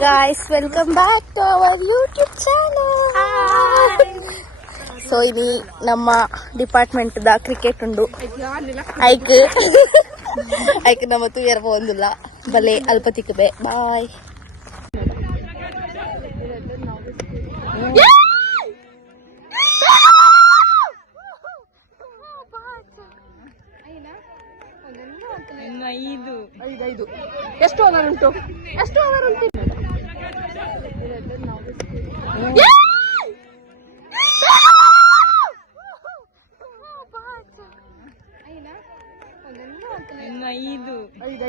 Guys, welcome back to our YouTube channel. So ini nama department da cricket undu. Aik nama tu yar pondula. Bale alpatik be. Bye. ಐದು ಎಷ್ಟು over ಉಂಟು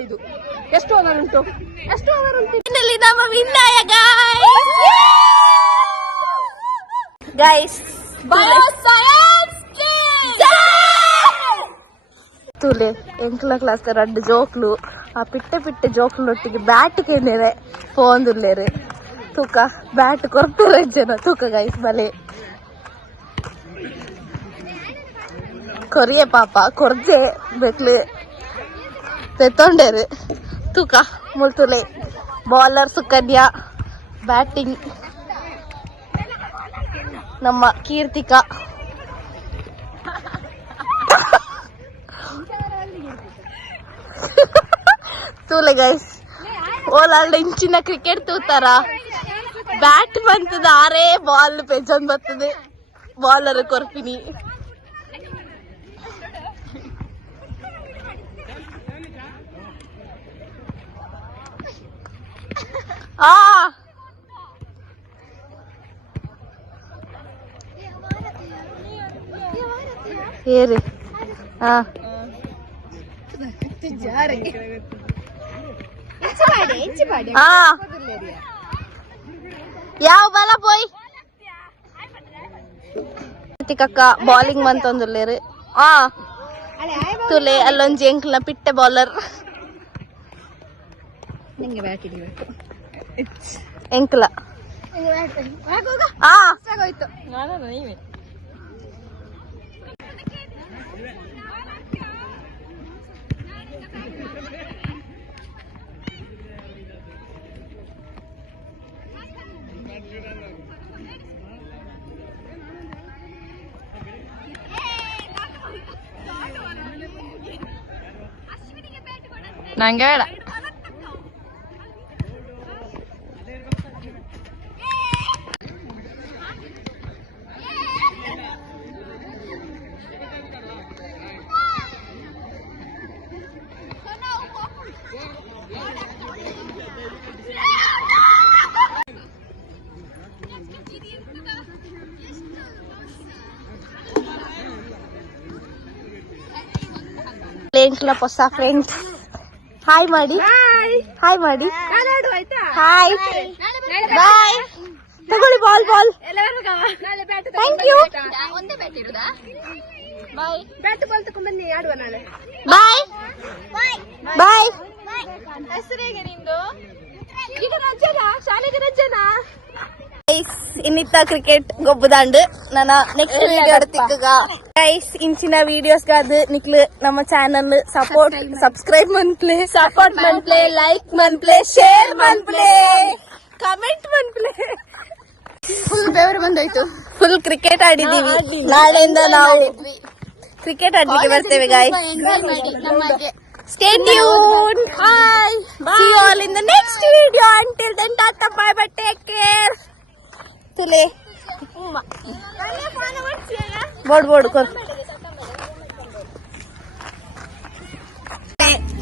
ಐದು ಎಷ್ಟು over ಉಂಟು ನಮ್ಮ ವಿನ್ನಾಯ guys ತೂಲೆ 8ನೇ class రెండు జోకులు ఆ పిట్ట జోకులొట్టిಗೆ ಬ್ಯಾಟ್ ಕೇನೇವೆ ಪೋಂದುಲ್ಲೇರು ತೂಕ ಬ್ಯಾಟ್ ಕೊರ್ಪುರ ಜನ ತೂಕ ಗೈಸ್ ಬಲೆ ಕೊರಿಯೆ ಪಾಪ ಕೊರ್ಜೆ ಬೆಕ್ಲು ತೆತ್ತೊಂಡೇರು ತೂಕ ಮುಳ್ತುಲೆ ಬೌಲರ್ ಸುಕನ್ಯಾ ಬ್ಯಾಟಿಂಗ್ ನಮ್ಮ ಕೀರ್ತಿಕಾ ತೂಲೆ ಗೈಸ್ ಓಲಾಲ್ಡ ಇಂಚಿನ ಕ್ರಿಕೆಟ್ ತೂತಾರ ಬ್ಯಾಟ್ ಬಂತದ ಆರೇ ಬಾಲ್ ಪೆಜನ್ ಬರ್ತದೆ ಬಾಲರ್ ಕೊರ್ಪಿನಿ ಏರಿ ಯಾವ ಬಲ ಪೋಯ್ ಕಕ್ಕ ಬೌಲಿಂಗ್ ಬಂತಂದುಲ್ಲೇರು ತುಲೆ ಅಲ್ಲೊಂದು ಎಂಕ್ಲ ಪಿಟ್ಟೆ ಬೌಲರ್ ಎಂಕ್ಲ ನಂಗೆ ಹೇಳ ಹೊಸ ಫ್ರೆಂಡ್ಸ್ ಹಾಯ್ ಮಾಡಿ ಹಾಯ್ ಮಾಡಿ ಹಾಯ್ ಬಾಯ್ ತಗೊಳ್ಳಿ ball thank you bye bat ball ತಗೊಂಡ್ಬನ್ನಿ ಆಡುವ ನಾಳೆ ಬಾಯ್ ಹೆಸರೇಗೆ ನಿಂದು ಈಗ ರಜನಾ ಶಾಲೆಗೆ ರಜನಾ ಇನ್ನಿತ್ತ ಕ್ರಿಕೆಟ್ ಗೊಬ್ಬದಾಂಡು ನನ್ನ ನೆಕ್ಸ್ಟ್ ವಿಡಿಯೋ ಎಡ್ತಿಕ್ಕ ಗೈಸ್ ಇಂಚಿನ ವಿಡಿಯೋಸ್ ಗಾದ್ ನಿಕ್ಲು ನಮ್ಮ ಚಾನಲ್ ಸಬ್ಸ್ಕ್ರೈಬ್ ಮನ್ಪ್ಲೆ ಸಪೋರ್ಟ್ ಮನ್ಪ್ಲೆ ಲೈಕ್ ಮನ್ಪ್ಲೆ ಶೇರ್ ಮನ್ಪ್ಲೆ ಕಮೆಂಟ್ ಮನ್ಪ್ಲೆ ಫುಲ್ ಬೆವರು ಬಂದಾಯ್ತು ಫುಲ್ ಕ್ರಿಕೆಟ್ ಆಡಿದೀವಿ ನಾಳೆಯಿಂದ ನಾವು ಕ್ರಿಕೆಟ್ ಆಡ್ಲಿಕ್ಕೆ ಬರ್ತೇವೆ guys Stay tuned. Bye. See you all in the next video. Until then, tata bye bye. Take care. Tule. Board कर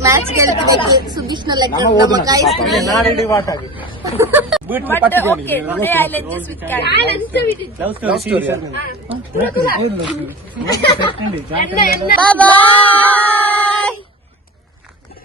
मैच गेल्तिदे सुदीश्न लेक्क ನಮ್ಮ गाइस ನಾಡಿ ವಾಟ್ ಆಗಿ but okay today I let this with cat love story bye bye